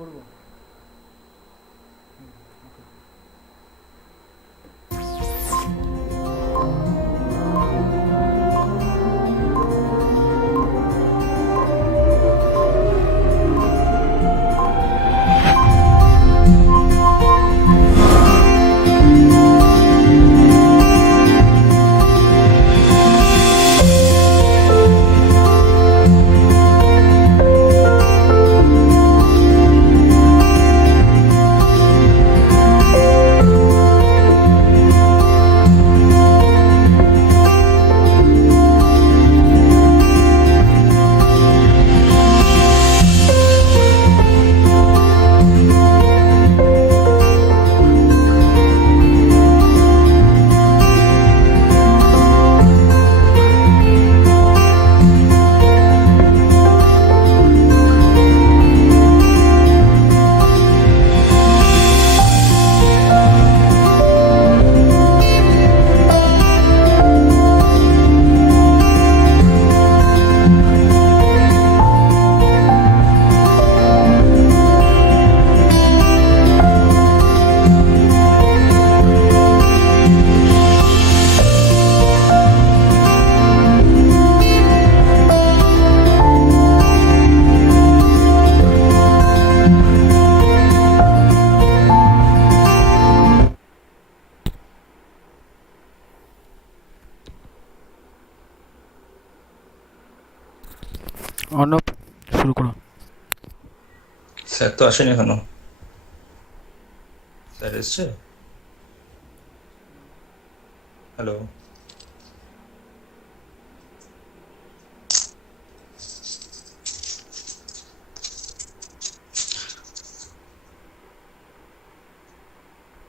করবো। অর্ণব, শুরু করো। স্যার তো আসেনি এখনো। স্যার এসছে? হ্যালো।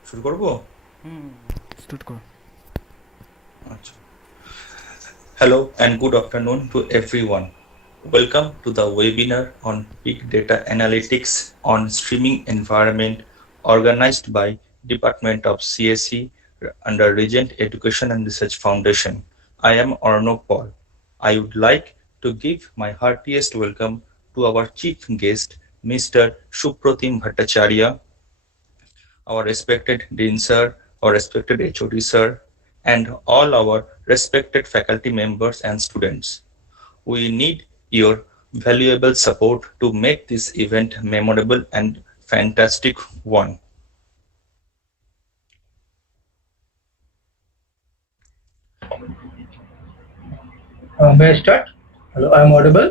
শুরু করবো? স্টার্ট করো। আচ্ছা। Hello and good afternoon to everyone. Welcome to the webinar on Big Data Analytics on Streaming Environment organized by Department of CSE under Regent Education and Research Foundation. I am Arnav Paul. I would like to give my heartiest welcome to our chief guest, Mr. Supratim Bhattacharya, our respected Dean Sir, our respected HOD Sir, and all our respected faculty members and students. We need your valuable support to make this event memorable and fantastic one. May I start? Hello, I am audible.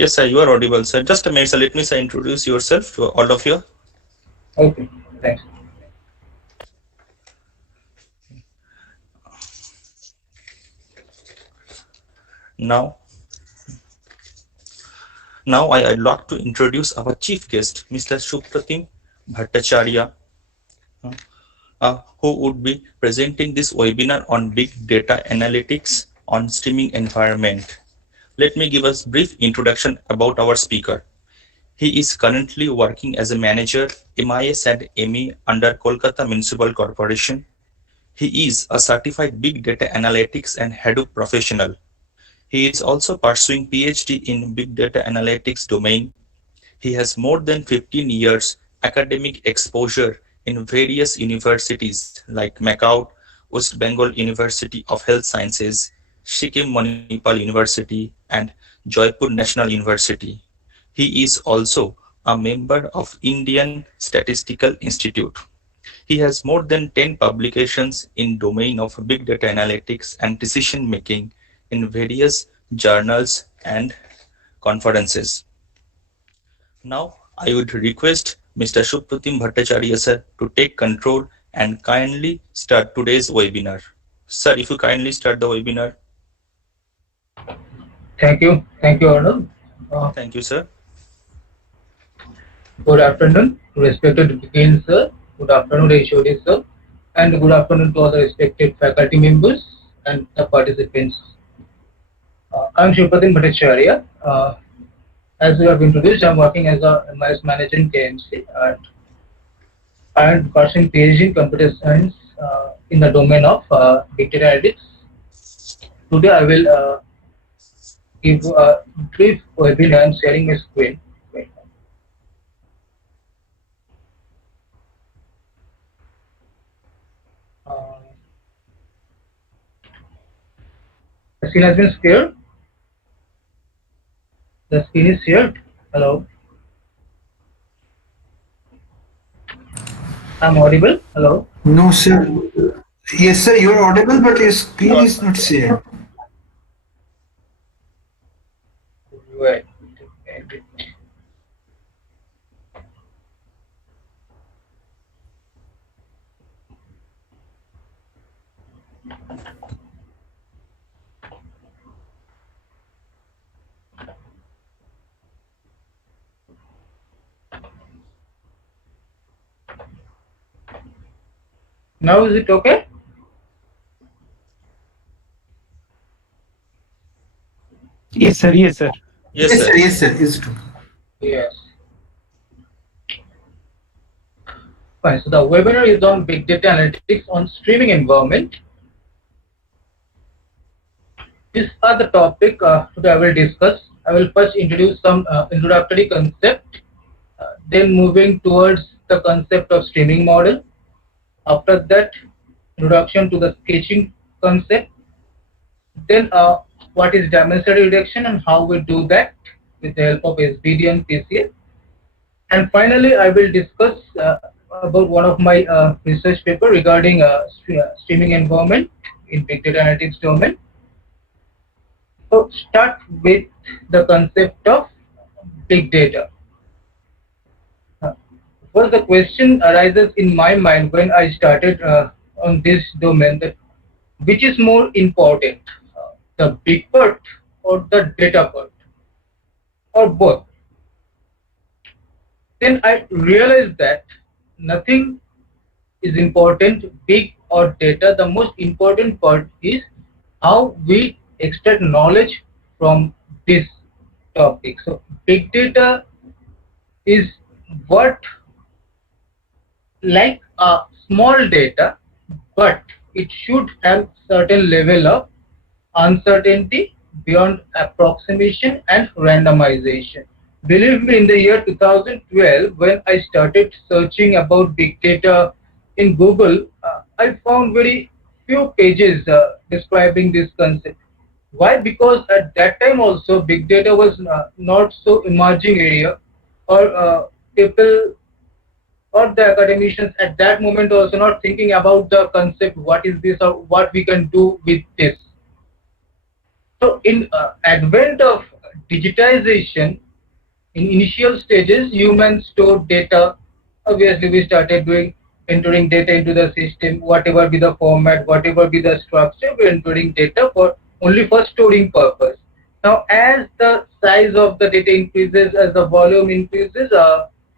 Yes, sir, you are audible, sir. Just a minute, sir. Let me, sir, introduce yourself to all of you. Okay, thanks. Now I'd like to introduce our chief guest, Mr. Supratim Bhattacharya, who would be presenting this webinar on big data analytics on streaming environment. Let me give a brief introduction about our speaker. He is currently working as a manager, MIS and ME under Kolkata Municipal Corporation. He is a certified big data analytics and Hadoop professional. He is also pursuing PhD in big data analytics domain. He has more than 15 years academic exposure in various universities like Macau, West Bengal University of Health Sciences, Sikkim Manipal University, and Jaipur National University. He is also a member of Indian Statistical Institute. He has more than 10 publications in domain of big data analytics and decision making in various journals and conferences. Now, I would request Mr. Supratim Bhattacharya sir to take control and kindly start today's webinar. Sir, if you kindly start the webinar. Thank you, Arnav. Thank you, sir. Good afternoon, respected Dean Sir. Good afternoon, HOD Sir, and good afternoon to all the respected faculty members and the participants. I am Supratim Bhattacharya. As you have introduced, I am working as a MIS manager in KMC and pursuing PhD in computer science in the domain of big data analytics. Today, I will give a brief webinar and sharing a screen. The screen has been shared. The screen is shared. Hello. I'm audible. Hello. No, sir. Yes, sir, you are audible, but your screen is not shared. Right. Now is it okay? Yes, sir. Yes, sir. Yes, Yes, sir. sir. Yes, sir. Is true. Yes. Fine. So the webinar is on big data analytics on streaming environment. These are the topic today I will discuss. I will first introduce some introductory concept, then moving towards the concept of streaming model. After that, introduction to the sketching concept. Then what is dimensional reduction and how we do that with the help of SVD and PCA. And finally, I will discuss about one of my research paper regarding streaming environment in big data analytics domain. So start with the concept of big data. Well, the question arises in my mind when I started on this domain, that which is more important, the big part or the data part, or both. Then I realized that nothing is important, big or data. The most important part is how we extract knowledge from this topic. So big data is what like a small data, but it should have certain level of uncertainty beyond approximation and randomization. Believe me, in the year 2012, when I started searching about big data in Google, I found very few pages describing this concept. Why? Because at that time also big data was not so emerging area, or people or the academicians at that moment also not thinking about the concept, what is this or what we can do with this. So in advent of digitization, in initial stages, humans stored data. Obviously, we started entering data into the system, whatever be the format, whatever be the structure, we're entering data for only for storing purpose. Now, as the size of the data increases, as the volume increases,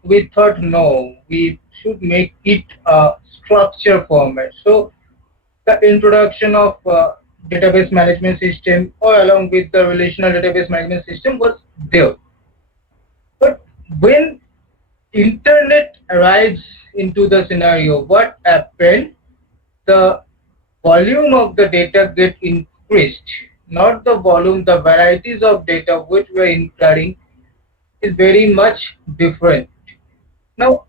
we thought no, we should make it a structure format. So the introduction of database management system, or along with the relational database management system, was there. But when internet arrives into the scenario, what happened? The volume of the data get increased, not the volume. The varieties of data which we are incurring is very much different. Now,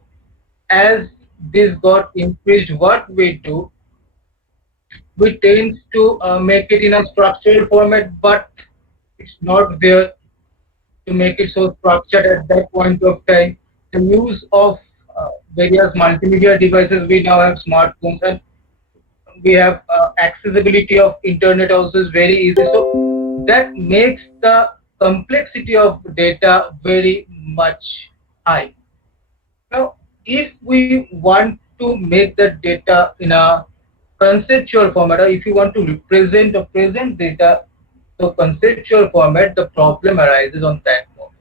as this got increased, what we do, we tend to make it in a structured format, but it's not there to make it so structured at that point of time. The use of various multimedia devices, we now have smartphones, and we have accessibility of internet also is very easy. So that makes the complexity of data very much high. Now, if we want to make the data in a conceptual format, or if you want to represent or present data to conceptual format, the problem arises on that moment.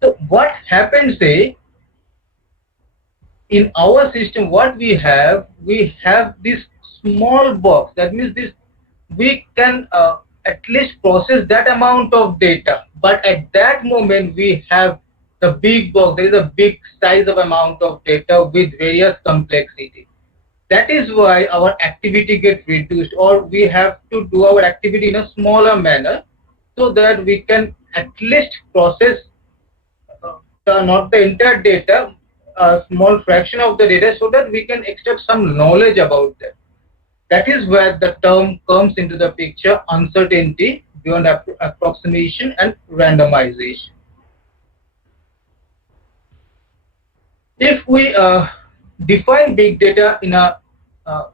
So what happens, say, in our system, what we have this small box. That means this we can at least process that amount of data, but at that moment we have the big box. There is a big size of amount of data with various complexity. That is why our activity gets reduced, or we have to do our activity in a smaller manner, so that we can at least process not the entire data, a small fraction of the data, so that we can extract some knowledge about that. That is where the term comes into the picture, uncertainty beyond approximation and randomization. If we define big data in a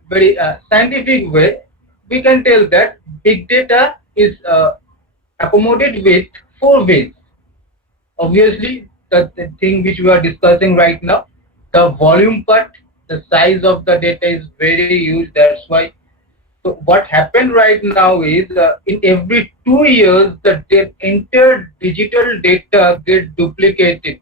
very scientific way, we can tell that big data is accommodated with 4 ways. Obviously, the thing which we are discussing right now, the volume part, the size of the data is very huge. That's why. So what happened right now is in every 2 years, the entire digital data gets duplicated.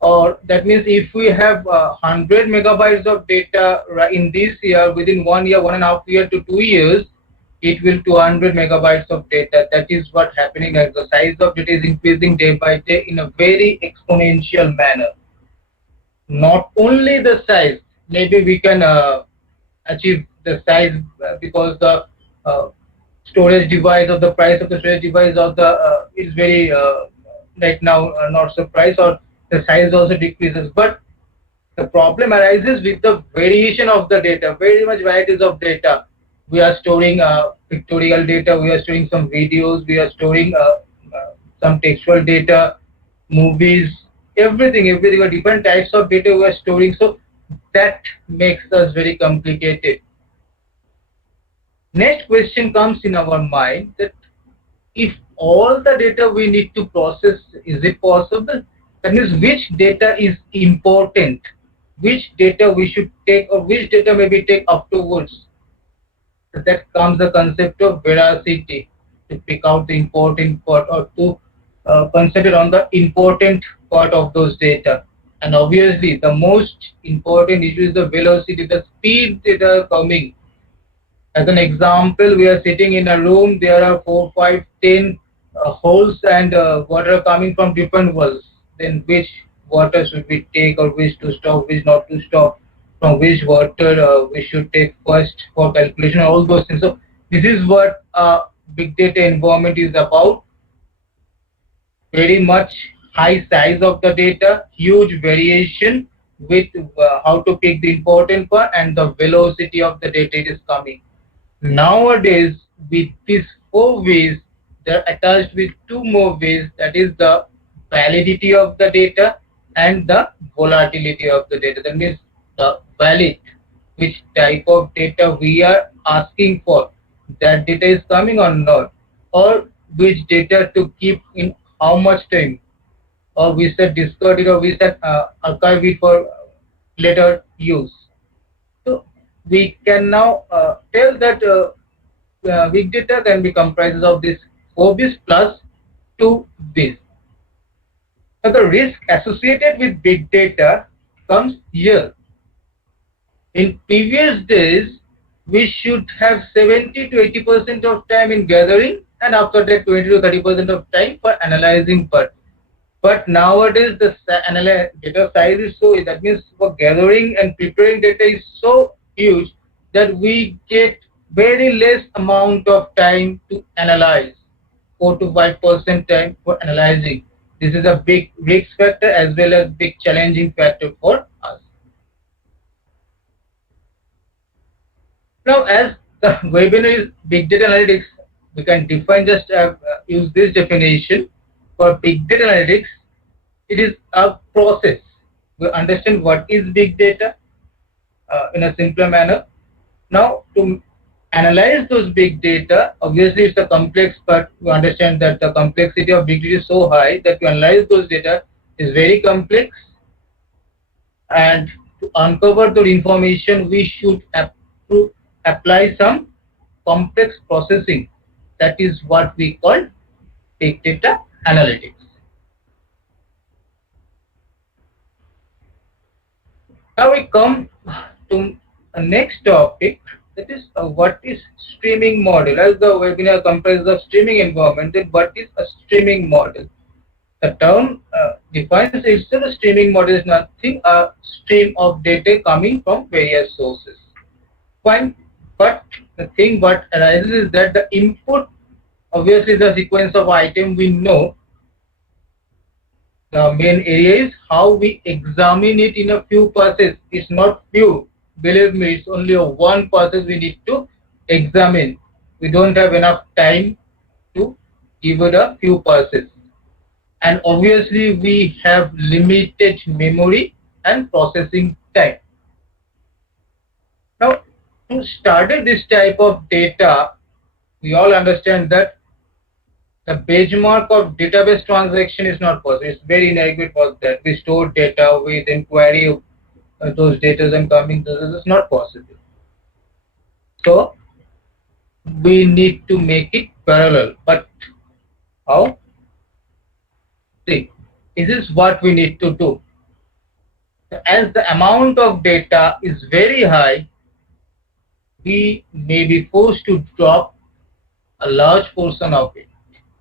Or that means if we have 100 megabytes of data in this year, within 1 year, 1.5 year to 2 years, it will 200 megabytes of data. That is what happening as the size of data is increasing day by day in a very exponential manner. Not only the size, maybe we can achieve the size because the storage device or the price of the storage device of the is very right now not so price, or the size also decreases. But the problem arises with the variation of the data, very much varieties of data. We are storing pictorial data, we are storing some videos, we are storing some textual data, movies, everything, different types of data we are storing. So that makes us very complicated. Next question comes in our mind that if all the data we need to process, is it possible? That means which data is important, which data we should take, or which data maybe take afterwards. That comes the concept of veracity, to pick out the important part or to concentrate on the important part of those data. And obviously the most important issue is the velocity, the speed that are coming. As an example, we are sitting in a room, there are 4, 5, 10 holes and water coming from different wells. Then which water should we take, or which to stop, which not to stop, from which water we should take first for calculation, all those things. So this is what big data environment is about. Very much high size of the data, huge variation with how to pick the important part, and the velocity of the data it is coming. Nowadays, with these 4 ways, they're attached with 2 more ways, that is the validity of the data and the volatility of the data. That means the valid, which type of data we are asking for, that data is coming or not, or which data to keep in how much time, or we said discard it, or we said archive it for later use. So we can now tell that big data can be comprised of this 4 bits plus 2 bits. Now the risk associated with big data comes here. In previous days, we should have 70 to 80% of time in gathering, and after that 20 to 30% of time for analyzing part. But nowadays the data size is so, that means for gathering and preparing data is so huge that we get very less amount of time to analyze, 4 to 5% time for analyzing. This is a big risk factor as well as big challenging factor for us. Now, as the webinar is big data analytics, we can define, just use this definition. For big data analytics, it is a process. We understand what is big data in a simpler manner. Now, to analyze those big data, obviously it's a complex, but we understand that the complexity of big data is so high that to analyze those data is very complex. And to uncover the information, we should apply some complex processing. That is what we call big data analytics. Now we come to the next topic, that is what is streaming model. As the webinar comprises of streaming environment, then what is a streaming model? The term defines itself. A streaming model is nothing, a stream of data coming from various sources. Fine, but the thing what arises is that the input, obviously the sequence of item we know. The main area is how we examine it in a few passes. It's not few. believe me, it's only a one process we need to examine. We don't have enough time to give it a few processes. And obviously we have limited memory and processing time. Now, to study this type of data, we all understand that the benchmark of database transaction is not possible. It's very inadequate for that. We store data, we then query those data and coming. This is not possible. So we need to make it parallel. But how? See, this is what we need to do. As the amount of data is very high, we may be forced to drop a large portion of it,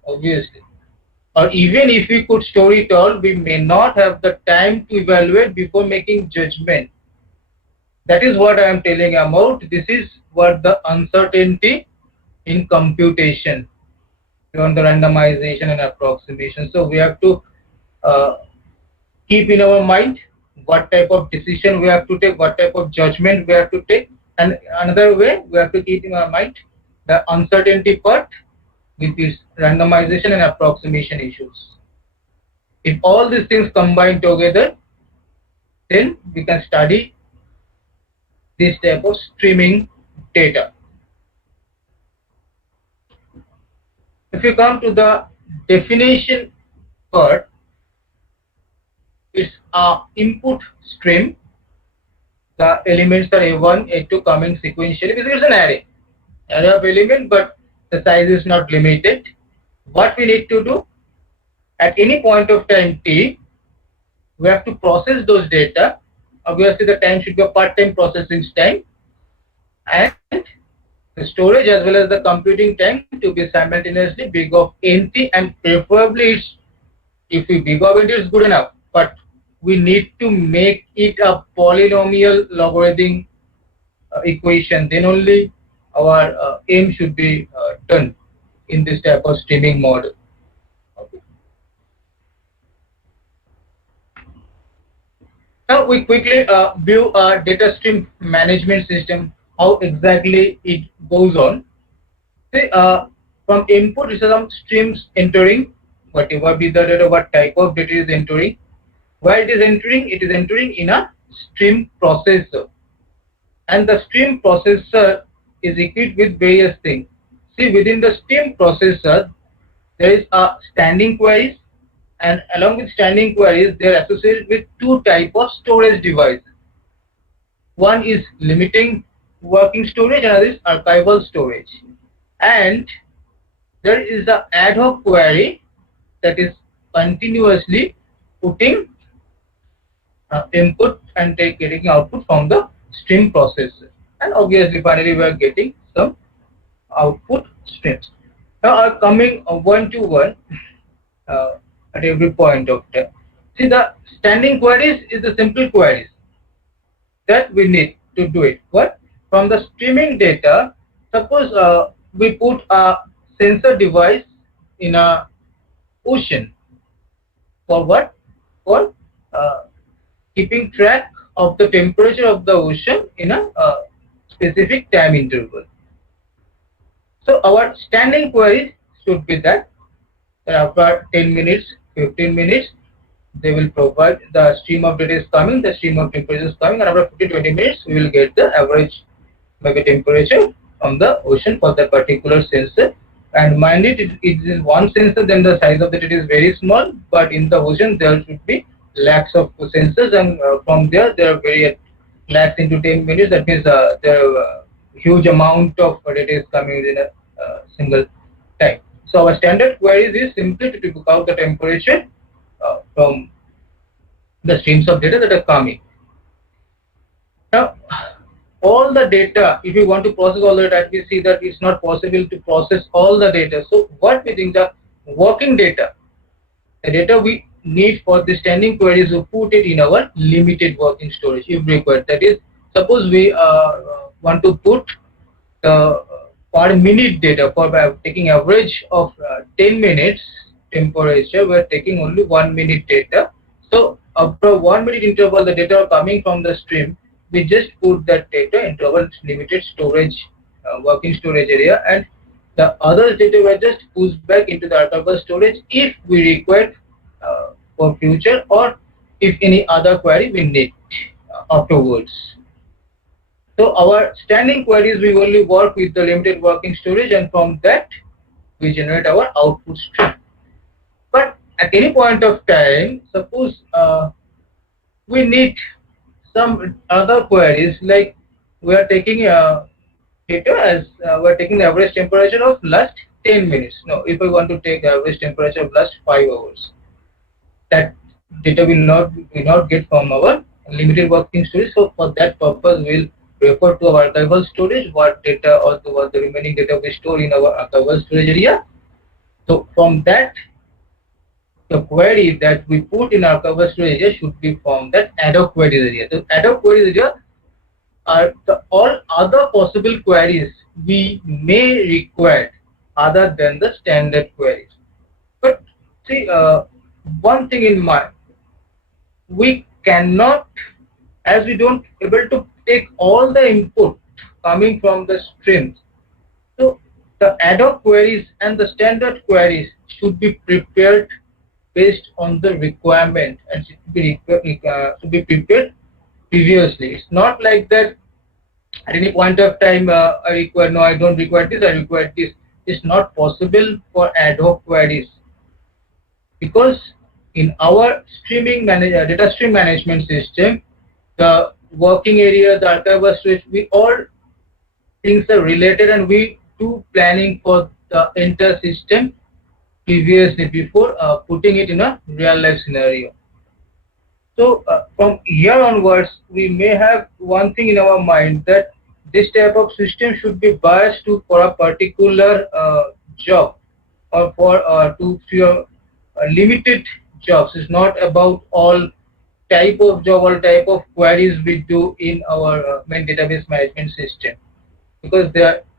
obviously. Or even if we could store it all, we may not have the time to evaluate before making judgment. That is what I am telling about. This is what the uncertainty in computation on the randomization and approximation. So we have to keep in our mind what type of decision we have to take, what type of judgment we have to take, and another way we have to keep in our mind the uncertainty part with this randomization and approximation issues. If all these things combine together, then we can study this type of streaming data. If you come to the definition part, it's a input stream. The elements are A1, A2 coming sequentially because it's an array of elements, but the size is not limited. What we need to do at any point of time t, we have to process those data. Obviously, the time should be a part-time processing time, and the storage as well as the computing time to be simultaneously big of nt, and preferably it's, if we big of nt is good enough, but we need to make it a polynomial logarithm equation. Then only our aim should be done in this type of streaming model. Okay. Now we quickly view our data stream management system, how exactly it goes on. See, from input, this is some streams entering, whatever be the data, what type of data is entering. Where it is entering in a stream processor. And the stream processor is equipped with various things. See, within the stream processor, there is a standing queries, and along with standing queries, they are associated with two types of storage devices. One is limiting working storage, another is archival storage. And there is the ad hoc query that is continuously putting input and getting output from the stream processor. And obviously, finally, we are getting some output streams. Now, are coming one to one at every point of time. See, the standing queries is the simple queries that we need to do it. But from the streaming data, suppose we put a sensor device in a ocean. For what? For keeping track of the temperature of the ocean in a specific time interval. So our standing queries should be that after 10 minutes, 15 minutes, they will provide the stream of data is coming, the stream of temperature is coming, and after 15-20 minutes, we will get the average maybe temperature from the ocean for the particular sensor. And mind it, it is one sensor, then the size of the data is very small, but in the ocean there should be lakhs of sensors, and from there are very lakhs into 10 minutes. That means there are huge amount of data is coming within a single time. So our standard queries is simply to book out the temperature from the streams of data that are coming. Now, all the data, if you want to process all the data, we see that it's not possible to process all the data. So what we think the working data, the data we need for the standing queries, we put it in our limited working storage if required. That is, suppose we want to put the per minute data for taking average of 10 minutes temperature, we are taking only 1 minute data. So after 1 minute interval, the data are coming from the stream. we just put that data into our limited storage, working storage area, and the other data were just pushed back into the archival storage if we require for future, or if any other query we need afterwards. So our standing queries, we only work with the limited working storage, and from that we generate our output stream. But at any point of time, suppose we need some other queries, like we are taking data as we are taking the average temperature of last 10 minutes. No, if I want to take the average temperature of last 5 hours, that data will not get from our limited working storage. So for that purpose, we'll refer to our archival storage, what data or what the remaining data we store in our archival storage area. So from that, the query that we put in archival storage area should be from that ad hoc queries area. So ad hoc queries area are all other possible queries we may require other than the standard queries. But see, one thing in mind, we cannot, as we don't able to take all the input coming from the streams. So the ad hoc queries and the standard queries should be prepared based on the requirement and should be prepared previously. It's not like that at any point of time I don't require this, I require this. It's not possible for ad hoc queries, because in our data stream management system, the working area, the archival storage, all things are related, and we do planning for the entire system previously before putting it in a real life scenario. So from here onwards, we may have one thing in our mind, that this type of system should be biased for a particular job, or for to limited jobs. It's not about all type of job, all type of queries we do in our main database management system, because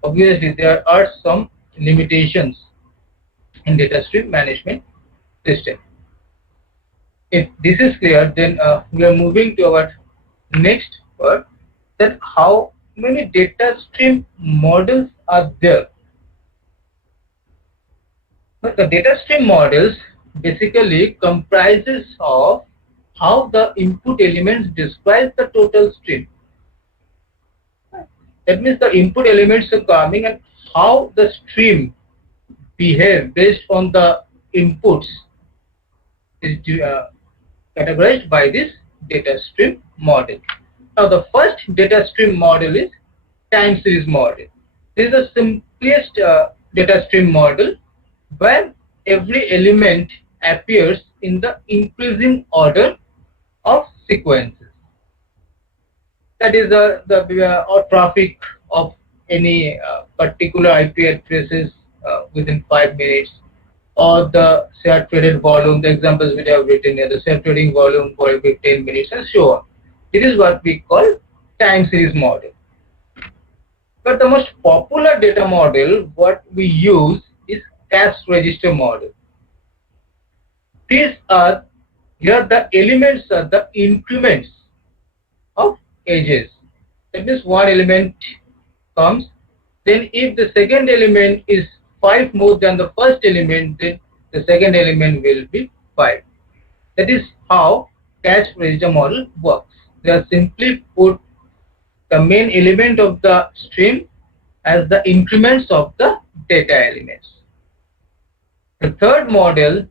obviously there are some limitations in data stream management system. If this is clear, then we are moving to our next part, that how many data stream models are there. But the data stream models basically comprises of how the input elements describe the total stream. That means the input elements are coming, and how the stream behave based on the inputs is categorized by this data stream model. Now the first data stream model is time series model. This is the simplest data stream model, where every element appears in the increasing order of sequences. That is the traffic of any particular IP addresses within 5 minutes, or the share traded volume, the examples we have written here, the share trading volume for every 10 minutes, and so on. It is what we call time series model. But the most popular data model what we use is cache register model. These are here the elements are the increments of edges. That means one element comes, then if the second element is 5 more than the first element, then the second element will be 5. That is how cache register model works. They are simply put the main element of the stream as the increments of the data elements. The third model,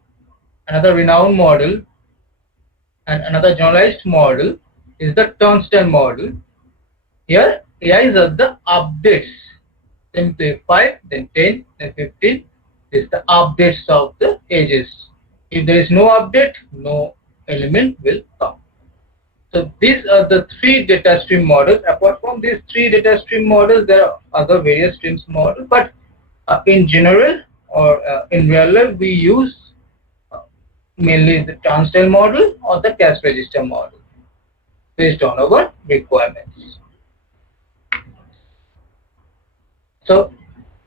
another renowned model and another generalized model, is the turnstile model. Here AIs are the updates. Then 5, then 10, then 15 is the updates of the edges. If there is no update, no element will come. So these are the 3 data stream models. Apart from these 3 data stream models, there are other various streams models, but in general or in real life, we use mainly the turnstile model or the cache register model based on our requirements. So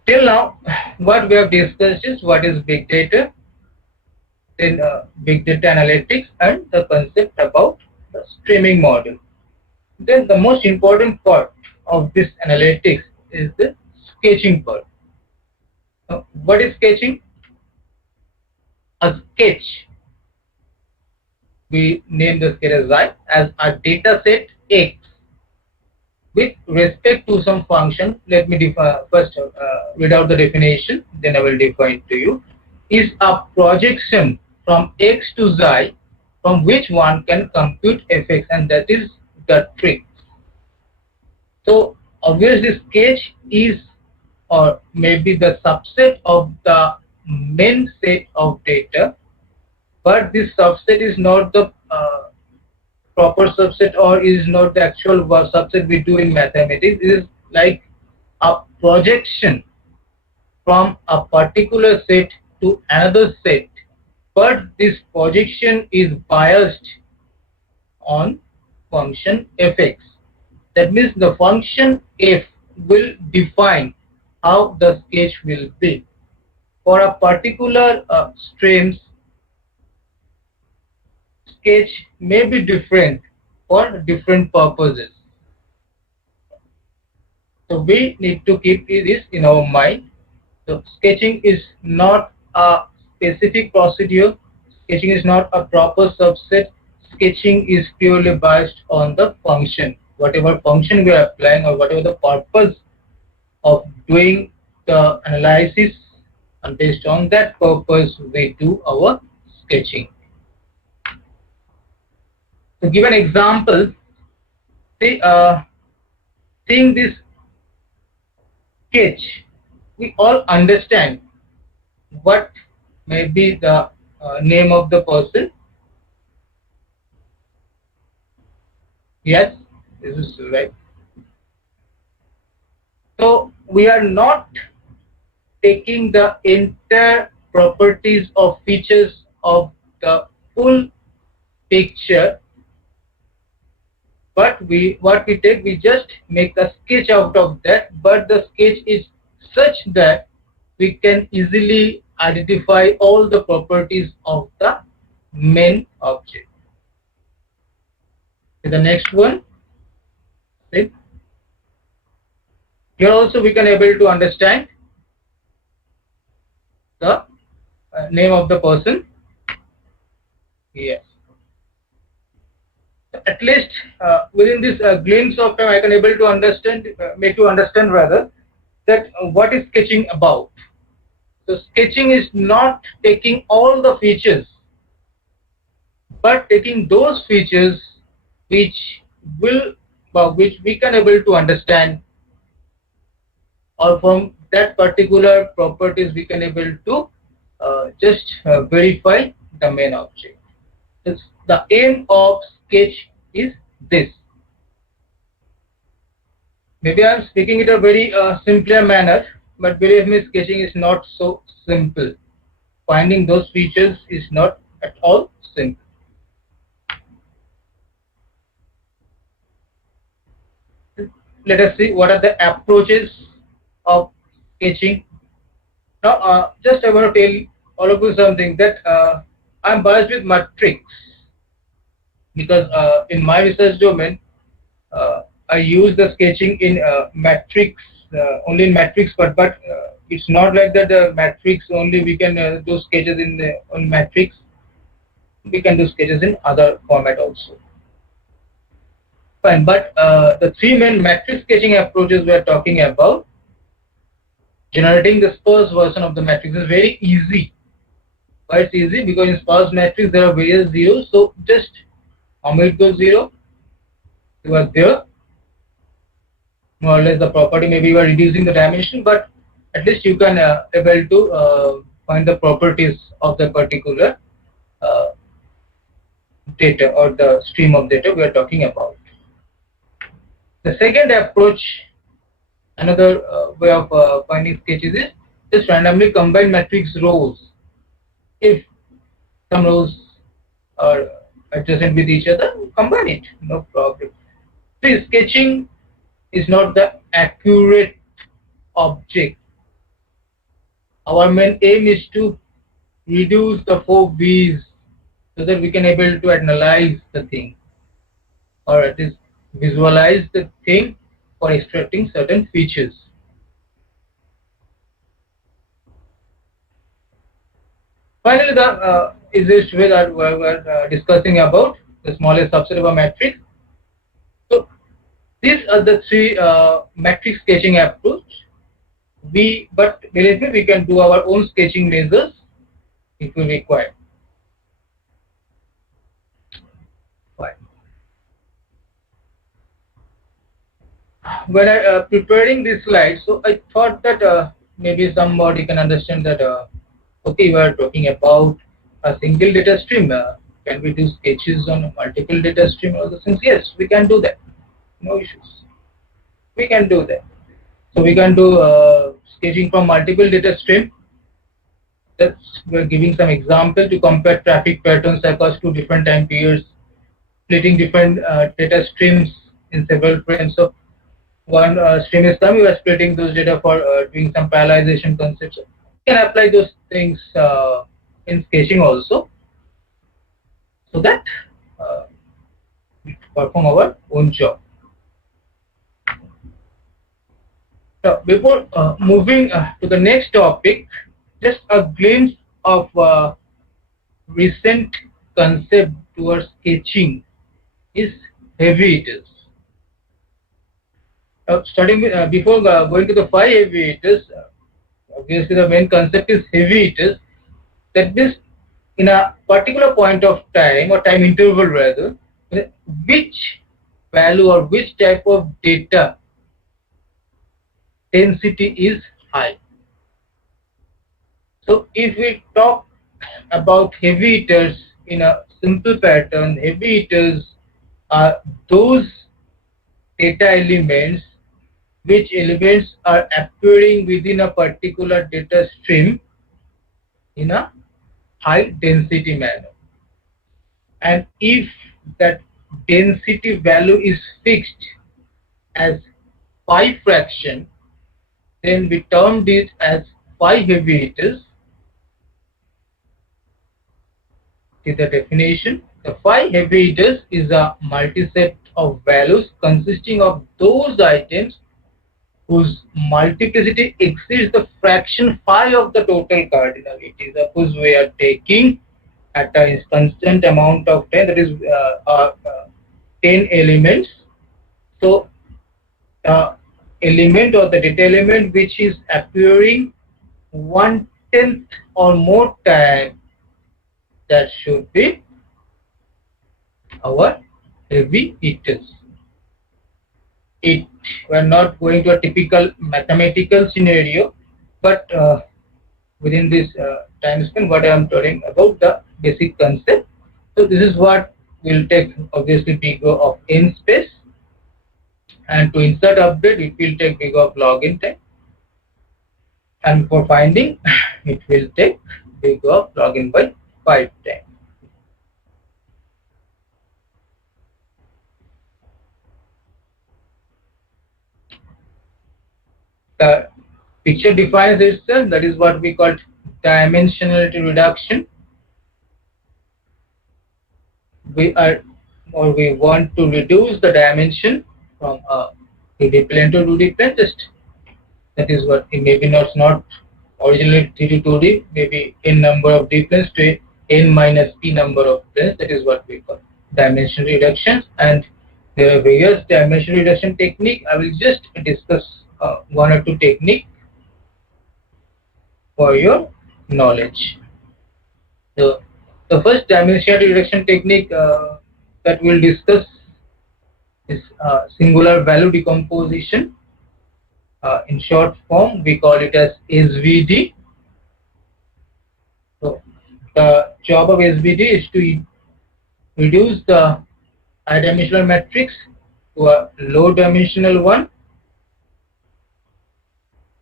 till now, what we have discussed is what is big data, then big data analytics, and the concept about the streaming model. Then the most important part of this analytics is the sketching part. Now, what is sketching? A sketch, we name the sketch as a data set X with respect to some function. Let me first read out the definition, then I will define to you. Is a projection from X to Z from which one can compute fx, and that is the trick. So obviously sketch is or maybe the subset of the main set of data, but this subset is not the proper subset or is not the actual subset we do in mathematics. It is like a projection from a particular set to another set, but this projection is biased on function fx. That means the function f will define how the sketch will be. For a particular streams, sketch may be different for different purposes. So we need to keep this in our mind. So sketching is not a specific procedure. Sketching is not a proper subset. Sketching is purely based on the function. Whatever function we are applying or whatever the purpose of doing the analysis, and based on that purpose we do our sketching. To give an example, see, seeing this sketch, we all understand what may be the name of the person. Yes, this is right. So we are not taking the entire properties or features of the full picture, but what we take, we just make a sketch out of that, but the sketch is such that we can easily identify all the properties of the main object. The next one, see? Here also we can able to understand the name of the person. Yes. At least within this glimpse of time, I can able to understand, make you understand rather, that what is sketching about. So sketching is not taking all the features, but taking those features which we can able to understand, or from that particular properties we can able to just verify the main object. The aim of sketch is this. Maybe I am speaking it a very simpler manner, but believe me, sketching is not so simple. Finding those features is not at all simple. Let us see what are the approaches of sketching. Now, just I want to tell all of you something, that I am biased with matrix, because in my research domain, I use the sketching in matrix, only in matrix, but it's not like that the matrix only we can do sketches on matrix. We can do sketches in other format also. Fine, but the three main matrix sketching approaches we are talking about, generating the sparse version of the matrix is very easy. Why it's easy? Because in sparse matrix there are various zeros, so just omit those zeros. They were there. More or less the property, maybe you are reducing the dimension, but at least you can able to find the properties of the particular data or the stream of data we are talking about. The second approach, another way of finding sketches, is just randomly combine matrix rows. If some rows are adjacent with each other, combine it, no problem. See, sketching is not the accurate object. Our main aim is to reduce the 4 B's so that we can able to analyze the thing. Alright, visualize the thing for extracting certain features. Finally, the easiest way that we were discussing about the smallest subset of a matrix. So these are the three matrix sketching approach. But believe me, we can do our own sketching measures if we require. Fine. When I preparing this slide, so I thought that maybe somebody can understand that okay, we are talking about a single data stream. Can we do sketches on multiple data stream or the things? Yes, we can do that. No issues. We can do that. So we can do sketching from multiple data stream. We're giving some example to compare traffic patterns across two different time periods, splitting different data streams in several frames. So one stream is coming, we are splitting those data for doing some parallelization concepts. We can apply those things in sketching also, so that we perform our own job. Now, before moving to the next topic, just a glimpse of recent concept towards sketching is heavy hitters. Starting with, before going to the 5 heavy hitters, obviously the main concept is heavy hitters. That means in a particular point of time or time interval rather, which value or which type of data density is high. So if we talk about heavy hitters in a simple pattern, heavy hitters are those data elements which elements are appearing within a particular data stream in a high density manner. And if that density value is fixed as phi fraction, then we termed it as phi heavy hitters. See the definition. The phi heavy hitters is a multiset of values consisting of those items whose multiplicity exceeds the fraction phi of the total cardinality. Suppose we are taking at a constant amount of 10, that is 10 elements. So element or the data element which is appearing 1/10 or more time, that should be our heavy hitters. We're not going to a typical mathematical scenario, but within this time span, what I am talking about the basic concept. So this is what will take obviously big O of n space, and to insert update it will take big O of log n time, and for finding it will take big O of log n by 5 time. The picture defines itself. That is what we call dimensionality reduction. We want to reduce the dimension from a 3D plane to 2D plane. Just that is what it maybe not originally 3D 2D, maybe n number of D planes to n minus p number of planes. That is what we call dimension reduction. And there are various dimension reduction technique. I will just discuss one or two techniques for your knowledge. So the first dimension reduction technique that we'll discuss is singular value decomposition. In short form, we call it as SVD. So the job of SVD is to reduce the high dimensional matrix to a low dimensional one.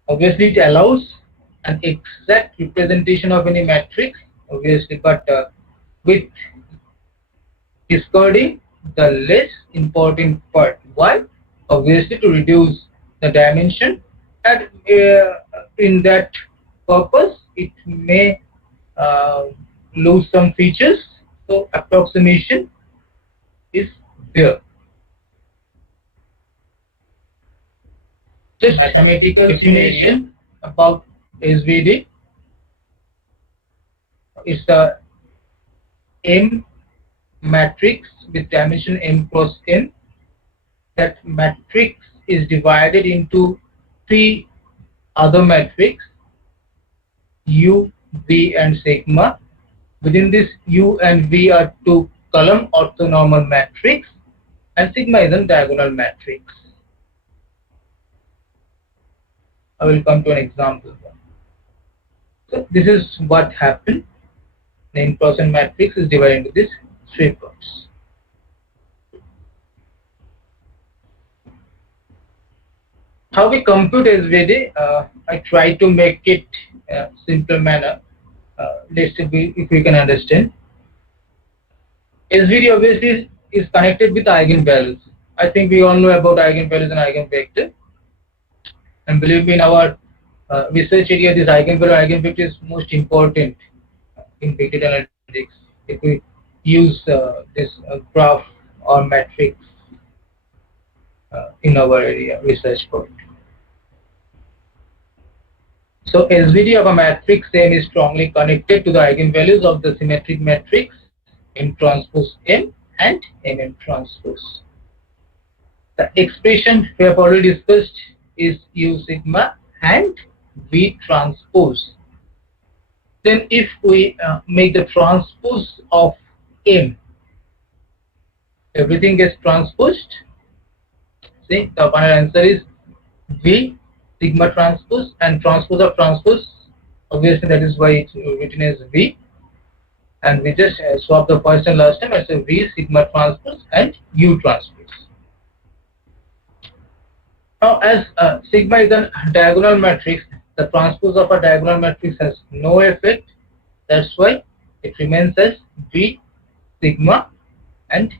Obviously, it allows an exact representation of any matrix, obviously, but with discarding the less important part. Why? Obviously, to reduce the dimension, and in that purpose, it may lose some features. So, approximation is there. Just mathematical definition about SVD. It's a M matrix with dimension M cross N. That matrix is divided into three other matrices, U, V, and sigma. Within this U and V are two column orthonormal matrix, and sigma is a diagonal matrix. I will come to an example. So this is what happened. The in-person matrix is divided into these three parts. How we compute SVD? I try to make it simple manner. Let's see if we can understand. SVD obviously is connected with eigenvalues. I think we all know about eigenvalues and eigenvector. And believe me, in our research area, this eigenvector is most important in big data analytics. If we use this graph or matrix in our area research point. So SVD of a matrix M is strongly connected to the eigenvalues of the symmetric matrix M transpose M and MM transpose. The expression we have already discussed is U sigma and V transpose. Then if we make the transpose of M, everything gets transposed. See, the final answer is V sigma transpose, and transpose of transpose, obviously that is why it's written as V, and we just swap the first and last time as a V sigma transpose and U transpose. Now as sigma is a diagonal matrix, the transpose of a diagonal matrix has no effect. That's why it remains as V sigma and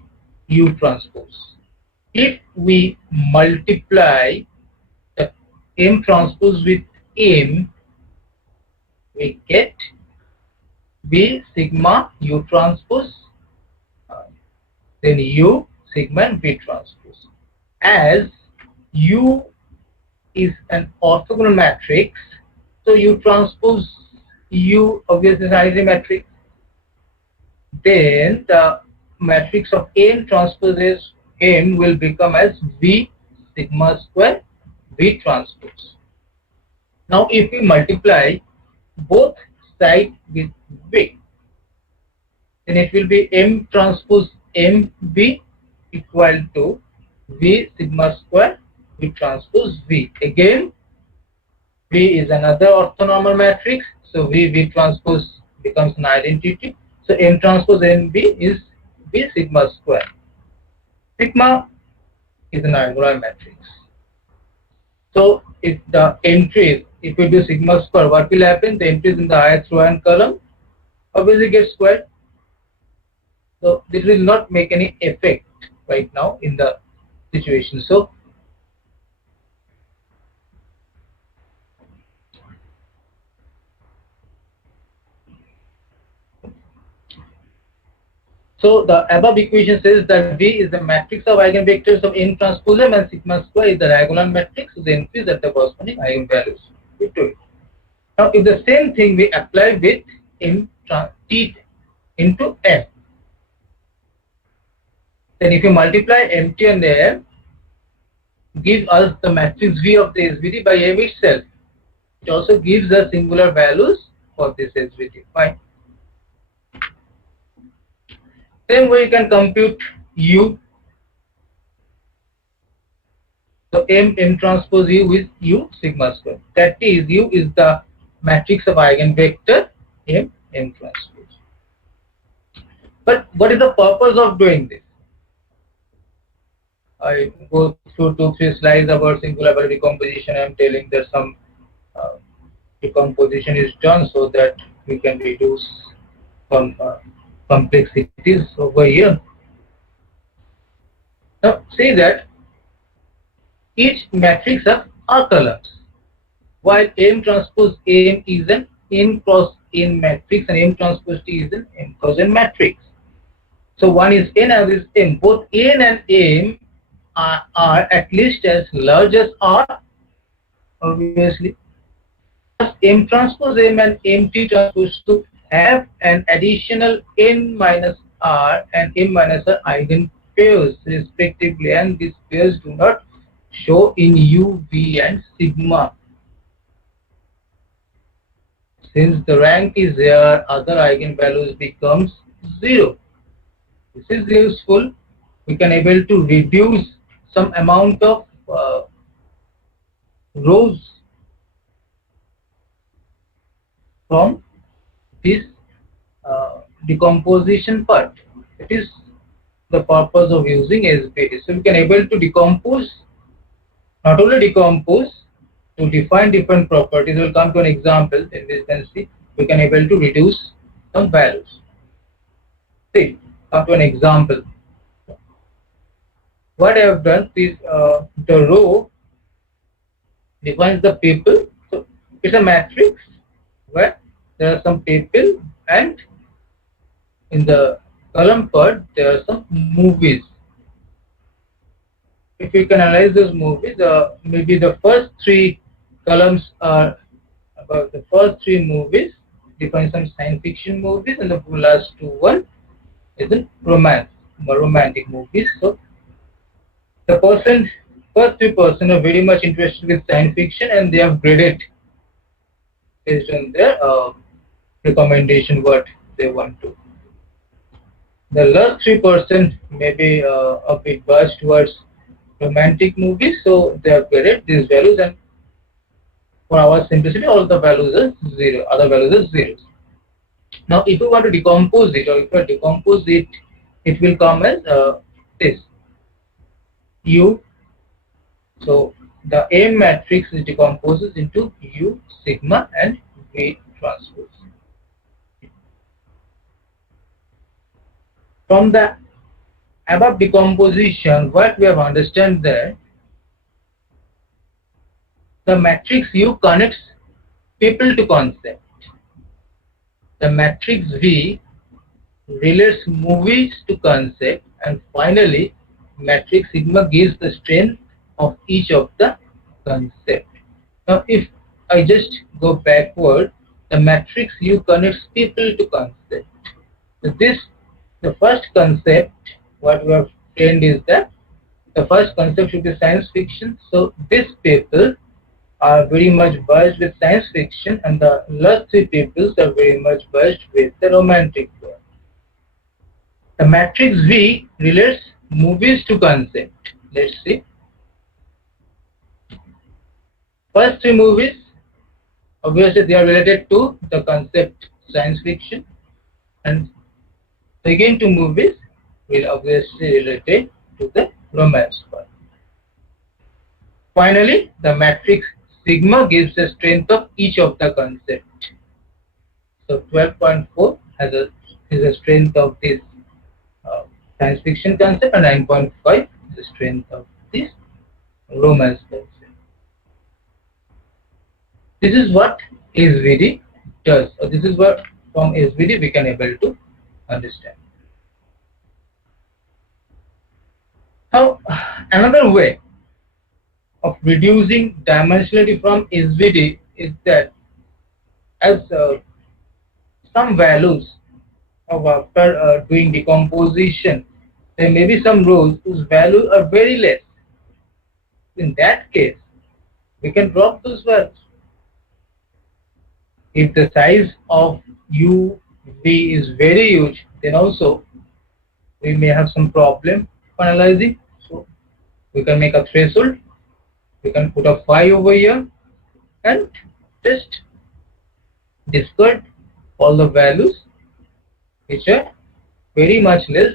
U transpose. If we multiply the M transpose with M, we get V sigma U transpose, then U sigma and V transpose. As U is an orthogonal matrix, so U transpose U obviously is an matrix. Then the matrix of M transpose M will become as V sigma square V transpose. Now if we multiply both sides with V, then it will be M transpose MV equal to V sigma square V transpose V. Again, V is another orthonormal matrix, so V transpose becomes an identity. So M transpose MV is V sigma square. Sigma is an diagonal matrix. So if the entries, if we do sigma square, what will happen? The entries in the ith row and column obviously get squared. So this will not make any effect right now in the situation. So the above equation says that V is the matrix of eigenvectors of M transpose M, and sigma square is the diagonal matrix of the entries at the corresponding eigenvalues. Now if the same thing we apply with T into M, then if you multiply MT and M, give us the matrix V of the SVD by M itself. It also gives us singular values for this SVD. Fine. Same way you can compute U. So M transpose U is U sigma square. That is, U is the matrix of eigenvector M transpose. But what is the purpose of doing this? I go through 2-3 slides about singular value decomposition. I am telling that some decomposition is done so that we can reduce some complexities over here. Now see that each matrix has R columns, while M transpose M is an N cross N matrix and M transpose T is an M cross N matrix. So one is N and is M. Both N and M are at least as large as R, obviously. M transpose M and MT transpose to have an additional n minus r and m minus r eigenpairs respectively, and these pairs do not show in U, V and sigma. Since the rank is here, other eigenvalues becomes 0. This is useful. We can able to reduce some amount of rows from this decomposition part. It is the purpose of using SVD. So we can able to decompose, not only decompose, to define different properties. We'll come to an example. In this, can see we can able to reduce some values. See, come to an example. What I have done is the row defines the people. So it's a matrix where there are some people, and in the column part there are some movies. If you can analyze those movies, maybe the first 3 columns are about the first 3 movies, define some science fiction movies, and the last 2 one is a romantic movies. So the first 3% are very much interested with science fiction, and they have graded based on their recommendation what they want to. The last 3% may be a bit biased towards romantic movies, so they have graded these values, and for our simplicity all the values are 0, other values are 0. Now if you want to decompose it, or if you decompose it, it will come as this U. So the M matrix is decomposes into U, sigma and V transpose. From the above decomposition, what we have understand there, the matrix U connects people to concept. The matrix V relates movies to concept, and finally matrix sigma gives the strength of each of the concept. Now if I just go backward, the matrix U connects people to concept. So this, the first concept what we have trained is that the first concept should be science fiction. So these people are very much biased with science fiction, and the last 3 peoples are very much biased with the romantic world. The matrix V relates movies to concept. Let's see. First 3 movies, obviously they are related to the concept science fiction, and second 2 movies will obviously related to the romance part. Finally, the matrix sigma gives the strength of each of the concept. So 12.4 is the strength of this science fiction concept, and 9.5 is the strength of this romance concept. This is what SVD does, or this is what from SVD we can able to understand. Now, another way of reducing dimensionality from SVD is that as some values of after doing decomposition, there may be some rows whose values are very less. In that case, we can drop those values. If the size of U, V is very huge, then also we may have some problem analyzing. So we can make a threshold. We can put a 5 over here and just discard all the values which are very much less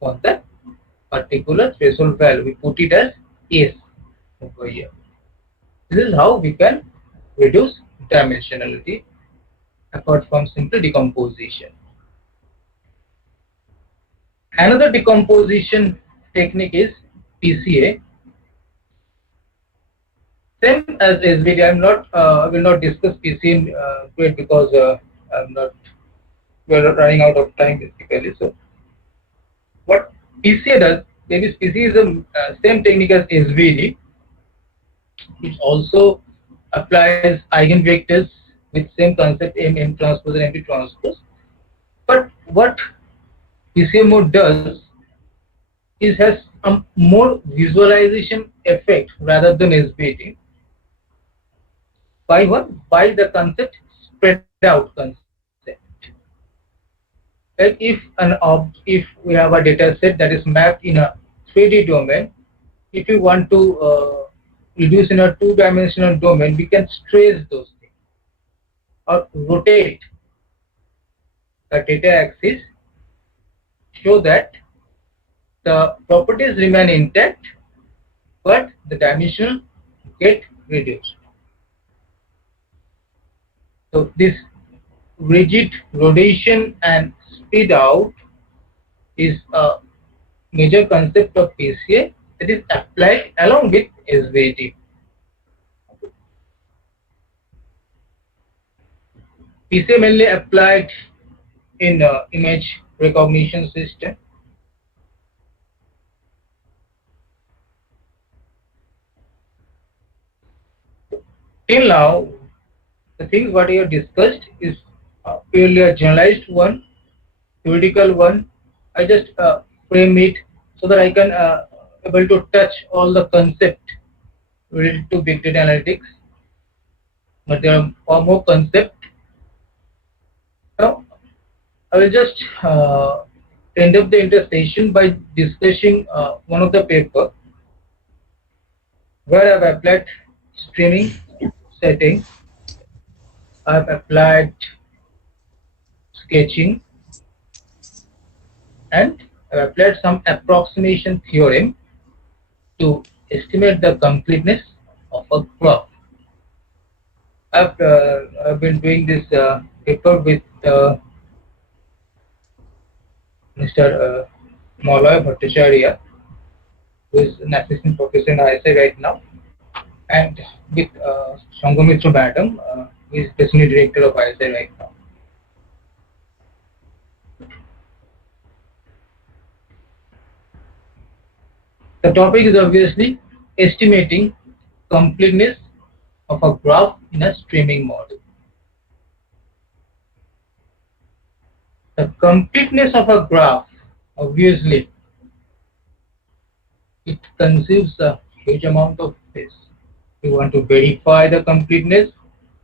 on that particular threshold value. We put it as S over here. This is how we can reduce dimensionality apart from simple decomposition. Another decomposition technique is PCA. Same as SVD, I will not discuss PCA great because we are running out of time basically. So what PCA does, maybe PCA is the same technique as SVD. It also applies eigenvectors with same concept M transpose and M transpose. But what PCA mode does is has a more visualization effect rather than SBT. By what? By the concept spread out concept. Like if we have a data set that is mapped in a 3D domain, if you want to reduce in a 2-dimensional domain, we can trace those things or rotate the data axis so that the properties remain intact but the dimension get reduced. So this rigid rotation and speed out is a major concept of PCA that is applied along with SVG. PCA mainly applied in image recognition system. Till now, the things what we have discussed is purely a generalized one, theoretical one. I just frame it so that I can able to touch all the concept related to big data analytics. But there are far more concepts. Now, I will just end up the intersection by discussing one of the paper where I have applied streaming setting. I have applied sketching and I have applied some approximation theorem to estimate the completeness of a graph. I've been doing this paper with Mr. Maloy Bhattacharya, who is an assistant professor in ISI right now, and with Sanghamitra Madam, who is president director of ISI right now. The topic is obviously estimating completeness of a graph in a streaming model. The completeness of a graph, obviously, it consumes a huge amount of space. You want to verify the completeness,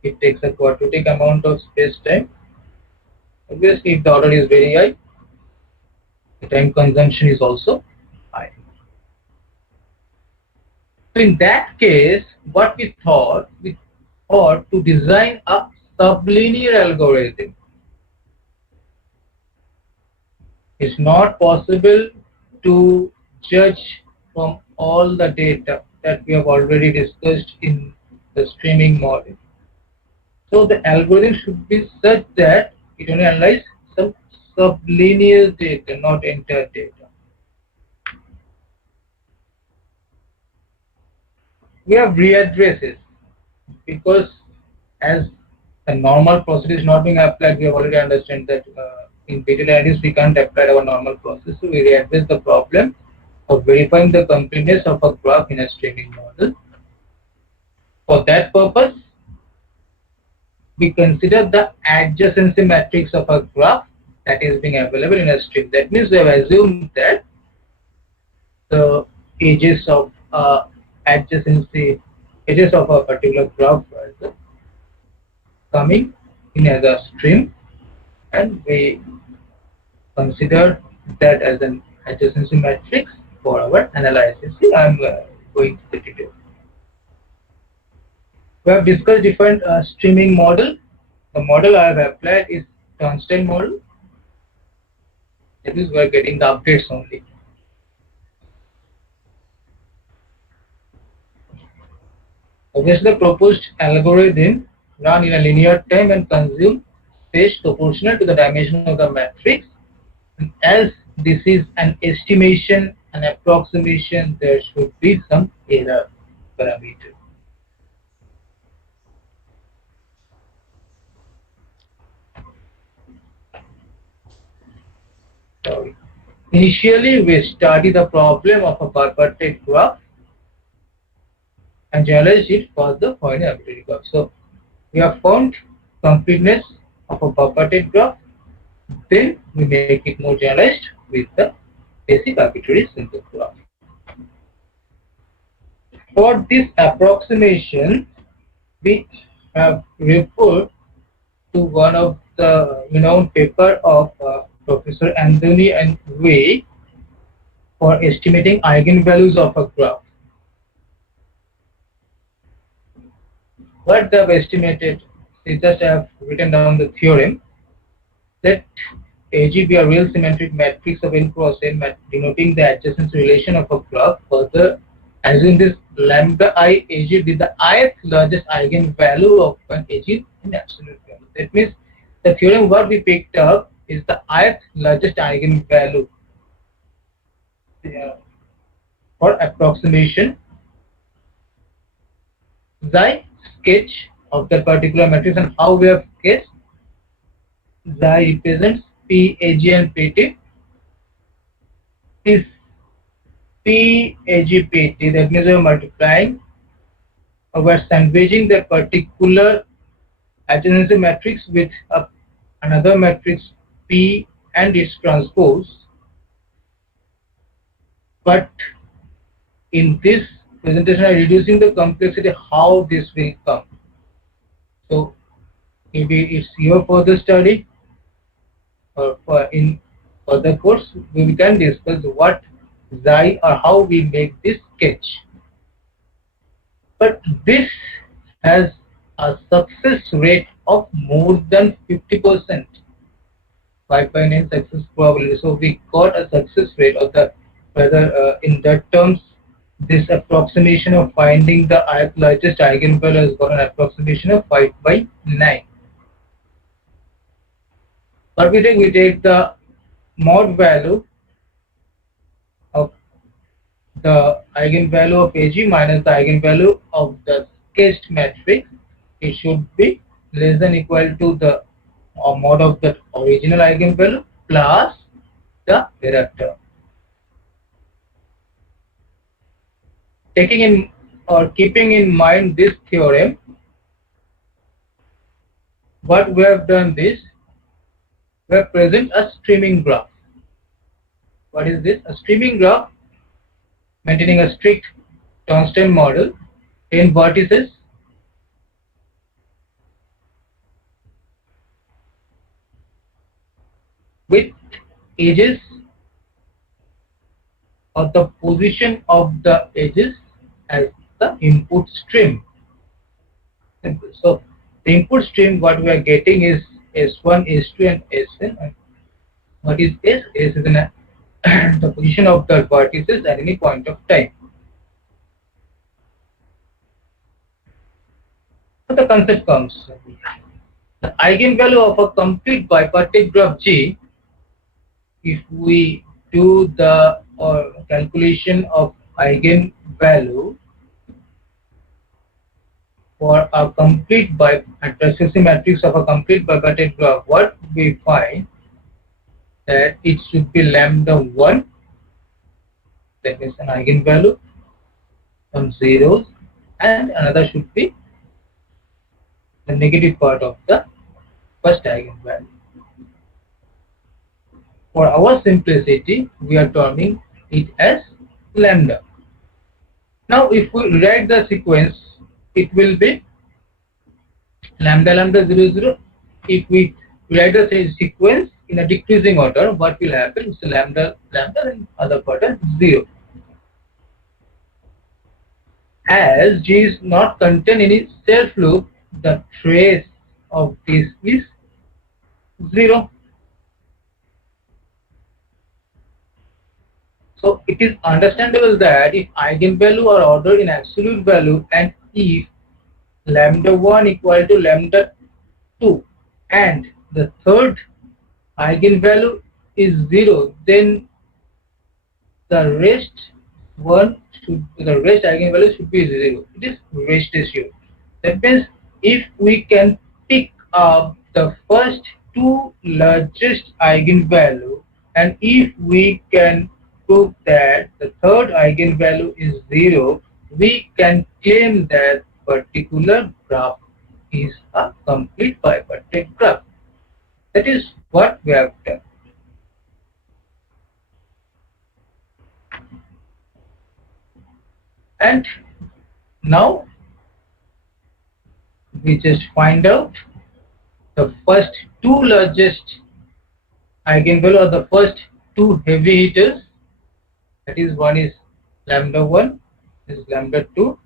it takes a quadratic amount of space-time. Obviously, if the order is very high, the time consumption is also high. So in that case, what we thought to design a sublinear algorithm. It's not possible to judge from all the data that we have already discussed in the streaming model. So the algorithm should be such that it only analyzes some sublinear data, not entire data. We have readdresses because as the normal process is not being applied, we have already understood that in data analysis we can't apply our normal process. So we readdress the problem of verifying the completeness of a graph in a streaming model. For that purpose, we consider the adjacency matrix of a graph that is being available in a stream. That means we have assumed that the edges of adjacency, edges of a particular graph are coming in as a stream, and we consider that as an adjacency matrix for our analysis. I am going to the detail. We have discussed different streaming model. The model I have applied is Bernstein model. That is, we are getting the updates only. Obviously, the proposed algorithm run in a linear time and consume space proportional to the dimension of the matrix. And as this is an estimation, an approximation, there should be some error parameter. Initially, we study the problem of a bipartite graph and generalize it for the following arbitrary graph. So we have found completeness of a bipartite graph, then we make it more generalized with the basic arbitrary simple graph. For this approximation, we have referred to one of the renowned paper of Professor Anthony and Wei for estimating eigenvalues of a graph. What they have estimated, they just have written down the theorem that AG be a real symmetric matrix of n cross n denoting the adjacency relation of a graph. Further, assume this lambda I AG be the ith largest eigenvalue of an AG in absolute value. That means the theorem what we picked up is the ith largest eigenvalue. For approximation, xi sketch of that particular matrix, and how we have sketched xi represents P, AG and PT. This P, AG, PT, that means we are multiplying or we are sandwiching the particular adjacency matrix with another matrix P and its transpose. But in this presentation, I am reducing the complexity how this will come. So maybe it's your further study, or in further course we can discuss what xi or how we make this sketch. But this has a success rate of more than 50%, 5.9 success probability. So we got a success rate of the whether in that terms this approximation of finding the ith largest eigenvalue has got an approximation of 5/9. What we take the mod value of the eigenvalue of AG minus the eigenvalue of the sketched matrix. It should be less than equal to the mod of the original eigenvalue plus the error term. Taking in or keeping in mind this theorem, what we have done is we have present a streaming graph. What is this? A streaming graph maintaining a strict Tonstan model, 10 vertices, with edges or the position of the edges as the input stream. So the input stream what we are getting is S1, S2 and Sn. What is S? S is the position of the vertices at any point of time. So the concept comes. The eigenvalue of a complete bipartite graph G, if we do the calculation of eigenvalue for a complete adjacency matrix of a complete bipartite graph, what we find that it should be lambda 1, that is an eigenvalue, some zeros, and another should be the negative part of the first eigenvalue. For our simplicity, we are terming it as lambda. Now if we write the sequence, it will be lambda lambda 0 0. If we write the sequence in a decreasing order, what will happen is lambda lambda and other part is 0. As G is not contain any self loop, the trace of this is 0. So it is understandable that if eigenvalue are ordered in absolute value and if lambda 1 equal to lambda 2 and the third eigenvalue is 0, then the rest eigenvalue should be 0. It is rest ratio. That means if we can pick up the first two largest eigenvalue and if we can prove that the third eigenvalue is 0, we can claim that particular graph is a complete bipartite graph. That is what we have done. And now we just find out the first two largest eigenvalue or the first two heavy hitters. That is, one is lambda 1, this is lambda 2.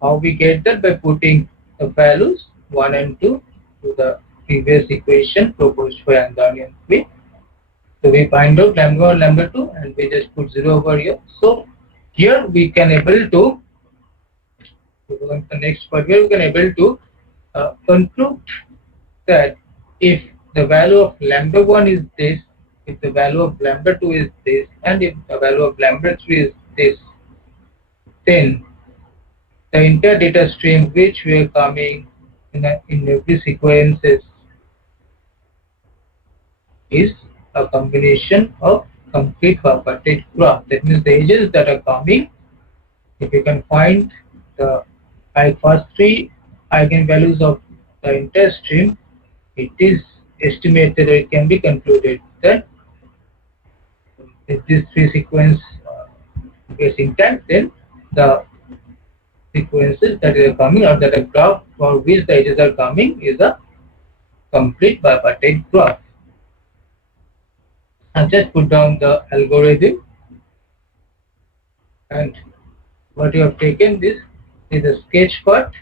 How we get that? By putting the values 1 and 2 to the previous equation proposed by Andani and Cui. So we find out lambda 1, lambda 2, and we just put 0 over here. So here we can able to, the next part here we can able to conclude that if the value of lambda 1 is this, if the value of lambda 2 is this, and if the value of lambda 3 is this, then the entire data stream which we are coming in every sequences is a combination of complete bipartite graph. That means the edges that are coming, if you can find the first three eigenvalues of the entire stream, it is estimated or it can be concluded that if this three sequence is intact, then the sequences that are coming or that a graph for which the edges are coming is a complete bipartite graph. I just put down the algorithm, and what you have taken this is a sketch part,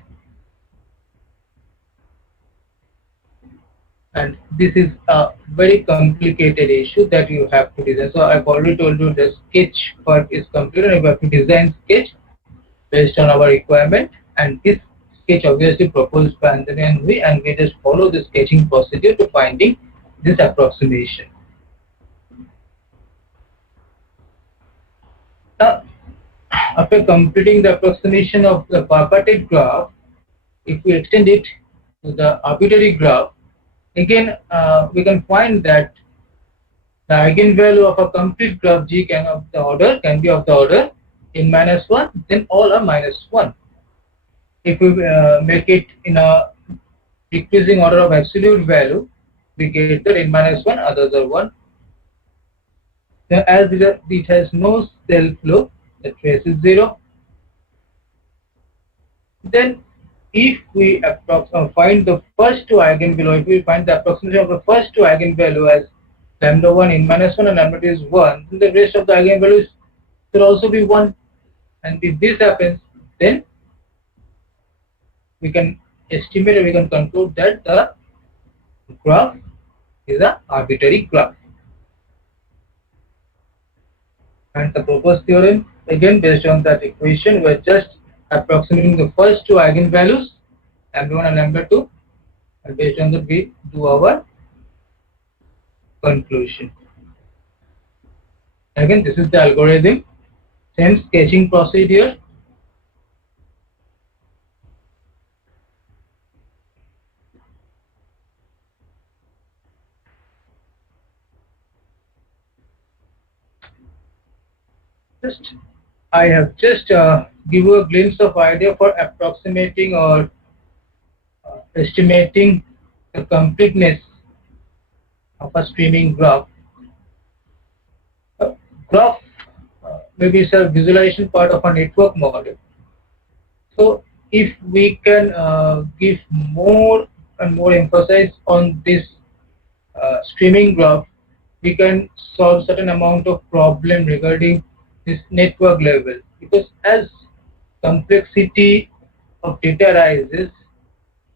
and this is a very complicated issue that you have to design. So I've already told you the sketch part is completed and we have to design sketch based on our requirement, and this sketch obviously proposed by Anthony and we just follow the sketching procedure to finding this approximation. Now, after completing the approximation of the bipartite graph, if we extend it to the arbitrary graph, again we can find that the eigenvalue of a complete graph G can be of the order n minus 1, then all are minus 1. If we make it in a decreasing order of absolute value, we get that n minus 1, others are 1. Now, as it has no self-loop, the trace is 0. Then if we find the first two eigenvalue, if we find the approximation of the first two eigenvalue as lambda 1 n minus 1 and lambda 2 is 1, then the rest of the eigenvalues should also be 1. And if this happens, then we can estimate or we can conclude that the graph is an arbitrary graph. And the proposed theorem, again based on that equation, we are just approximating the first two eigenvalues, lambda 1 and lambda 2, and based on that we do our conclusion. Again, this is the algorithm, same sketching procedure. I have just give you a glimpse of idea for approximating or estimating the completeness of a streaming graph. Graph maybe is a visualization part of a network model. So if we can give more and more emphasis on this streaming graph, we can solve certain amount of problem regarding this network level, because as complexity of data rises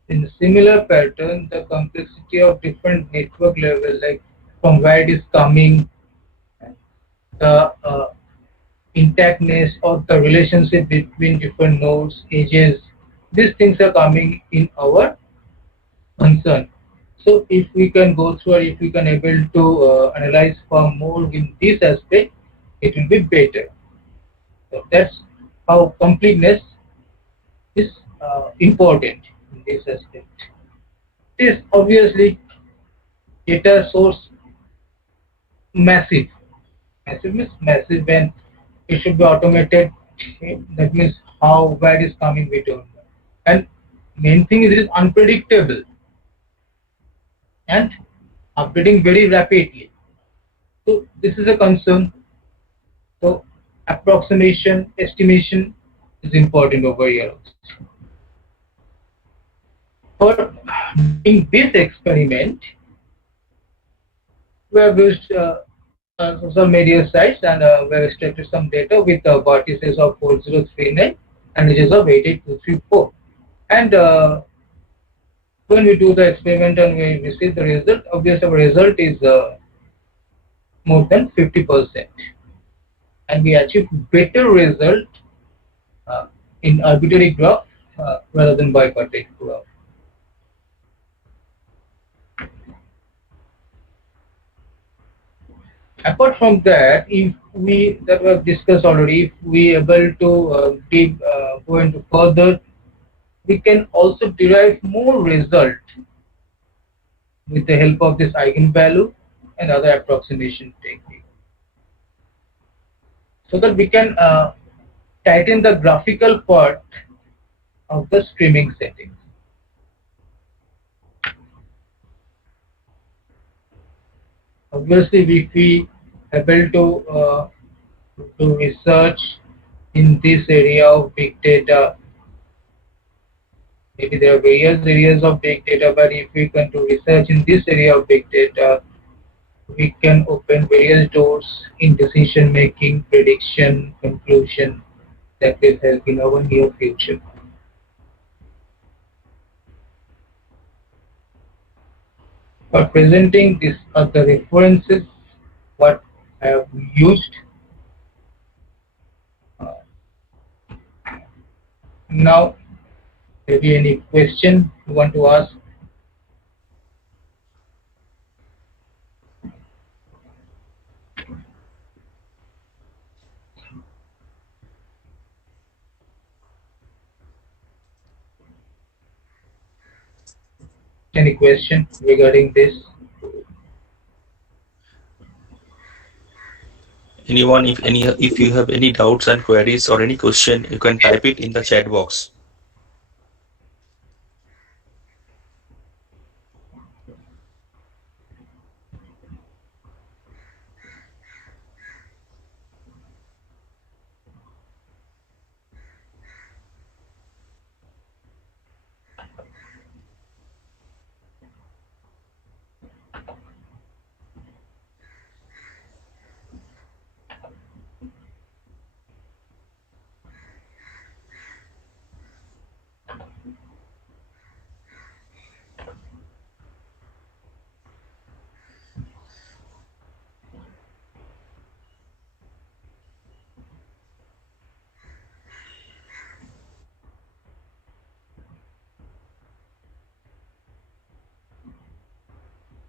in a similar pattern, the complexity of different network level, like from where it is coming, the intactness of the relationship between different nodes, edges, these things are coming in our concern. So if we can go through, or if we can able to analyze for more in this aspect, it will be better. So that's how completeness is important in this aspect. This obviously data source massive. Massive means massive when it should be automated Okay? That means how bad is coming, we don't know. And main thing is it is unpredictable and updating very rapidly. So this is a concern. So approximation, estimation is important over here. For doing this experiment, we have used social media sites and we have extracted some data with vertices of 4039 and edges of 88234. And when we do the experiment and we receive the result, obviously our result is more than 50%. And we achieve better result in arbitrary graph rather than bipartite graph. Apart from that, if we that we have discussed already, if we able to go into further, we can also derive more result with the help of this eigenvalue and other approximation technique, so that we can tighten the graphical part of the streaming settings. Obviously, if we able to do research in this area of big data, maybe there are various areas of big data, but if we can do research in this area of big data, we can open various doors in decision making, prediction, conclusion that will help in our near future. For presenting these are the references what I have used. Now, maybe any question you want to ask? Any question regarding this? Anyone, if you have any doubts and queries or any question, you can type it in the chat box.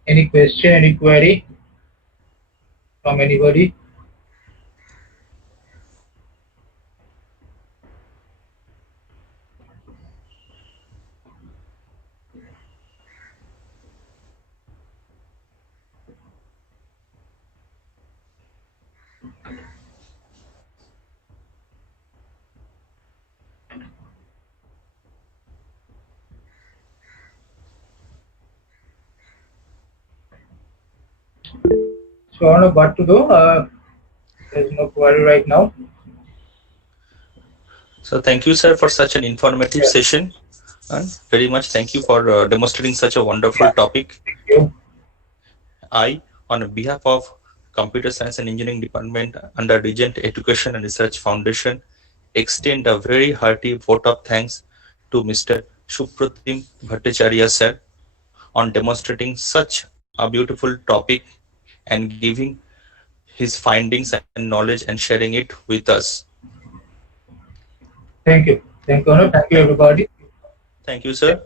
Any question, any query from anybody? So I don't know what to do. There's no query right now. So thank you, sir, for such an informative session. And very much thank you for demonstrating such a wonderful topic. Thank you. I, on behalf of Computer Science and Engineering Department under Regent Education and Research Foundation, extend a very hearty vote of thanks to Mr. Supratim Bhattacharya, sir, on demonstrating such a beautiful topic and giving his findings and knowledge and sharing it with us. Thank you. Thank you, Arnav. Thank you, everybody. Thank you, sir.